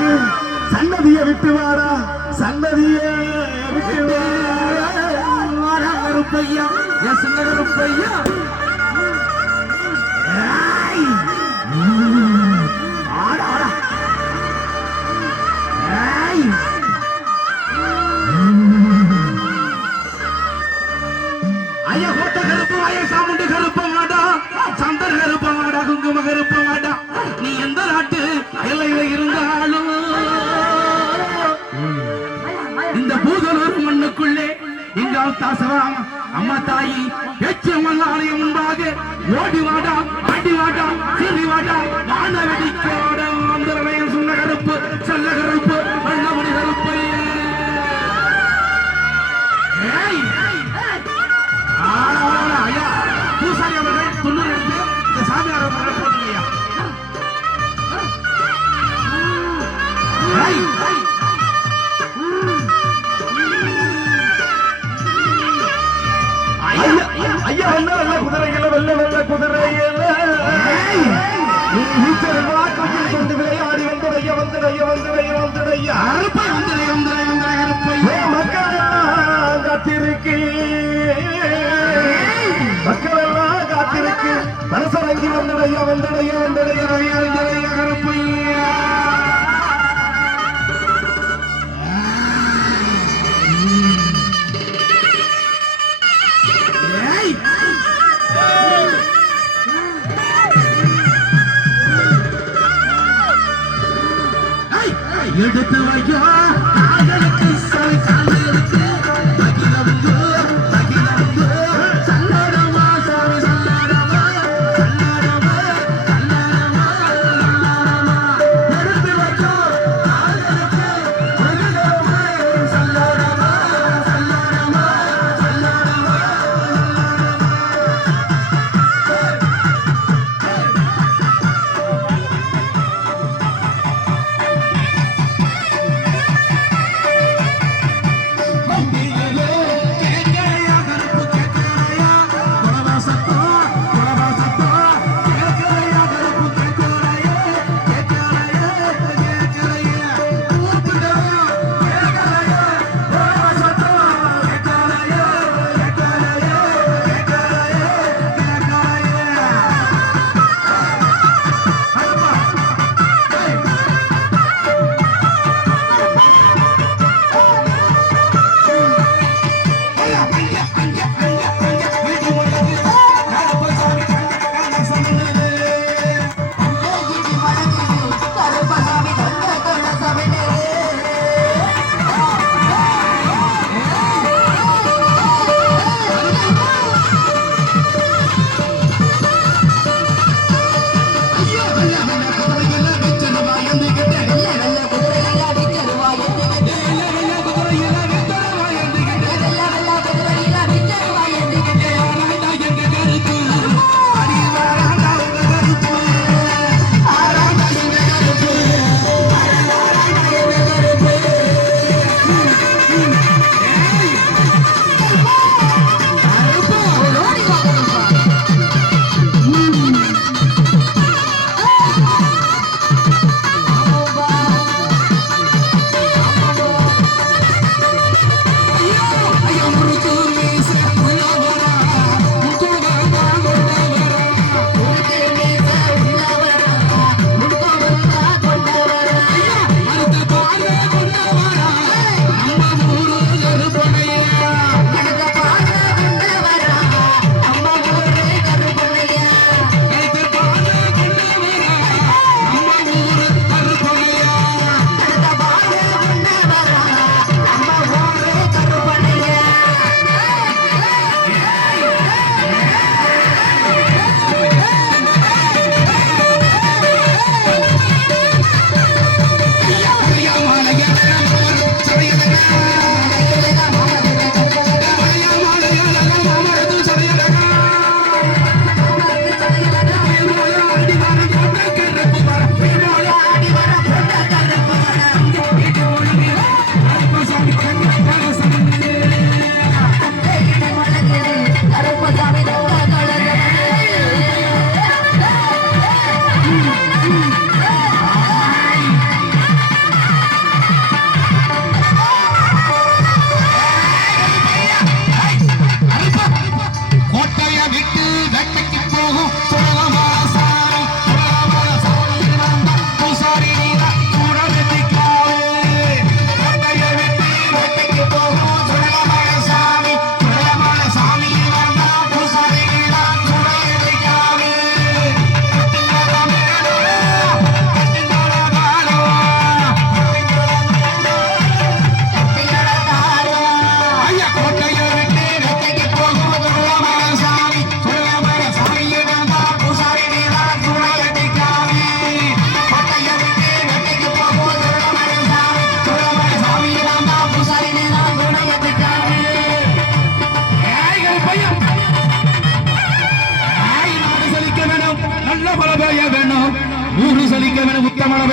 இருக்கு சன்னதியை விட்டு வாடா சன்னதியே விட்டு வாடா கருப்பையா என் சின்ன கருப்பையா ஐயா கோட்டை கருப்பு ஐயா சாமுண்டி கருப்ப மாடா சந்தர் கருப்ப மாடா குங்கும கருப்ப மாடா நீ எந்த நாட்டு எல்லையில இருந்தாலும் இந்த பூதலூர் மண்ணுக்குள்ளே எங்கால் தாசவாம் அம்மா தாயி எச்சம்மன் ஆலயம் முன்பாக ஓடி வாடா ஆடி வாடா சீறி வாடா வான வெடிக்க வாடா அந்த சொன்ன கருப்பு செல்ல கருப்பு வண்ணமணி கருப்பு ஐயா பூசாரி அவர்கள் 90 எடுத்து இந்த சாமியார் அவர்கள் போட்டுங்கய்யா ஐயா வெள்ள வெள்ள குதிரைகள வெள்ள வெள்ள குதிரைகள கொஞ்சம் கொண்டு விளையாடி வந்துடைய வந்துடைய வந்துடைய வந்துடைய அறுப்பை வந்துடைய வந்துடைய வந்துடைய அறுப்பை மக்கள் எல்லாம் காத்திருக்கு மக்கள் எல்லாம் காத்திருக்கு மனசரங்கி வந்துடைய வந்துடைய வந்துடைய வந்துடைய அறுப்பை எடுத்து வைக்கோ காதலுக்கு சவை காதலுக்கு மகிழந்து மகிழந்து சல்லடமா சாமி சல்லடமா சல்லடமா சல்லடமா எடுத்து வைக்கோ காதலுக்கு மகிழந்து சல்லடமா சல்லடமா சல்லடமா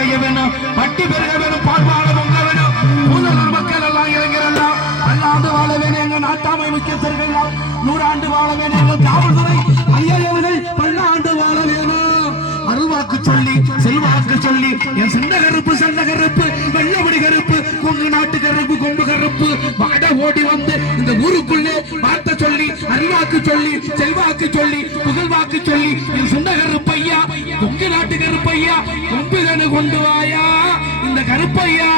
விளைய வேணும், பட்டி பெருக வேணும், பால்வாழ பொங்க வேணும். பூதலூர் மக்கள் எல்லாம் இளைஞரெல்லாம் பல்லாண்டு வாழ வேணும். எங்கள் நாட்டாமை முக்கியஸ்தர்கள் 100 ஆண்டு வாழ வேணும். எங்கள் காவல்துறை ஐயாவர்கள் பல்லாண்டு வாழ வேணும். அருள்வாக்கு சொல்லி செல்வாக்கு சொல்லி என் சின்ன கருப்பு சந்த கருப்பு வெள்ளபடி கருப்பு கொங்கு நாட்டு கருப்பு கொம்பு கருப்பு வாட ஓடி வந்து இந்த ஊருக்குள்ளே வார்த்தை சொல்லி அருள்வாக்கு சொல்லி செல்வாக்கு சொல்லி புகழ்வாக்கு சொல்லி என் சின்ன கருப்பையா கொங்கு நாட்டு கருப்பையா கொம்புகனு கொண்டு வாயா இந்த கருப்பையா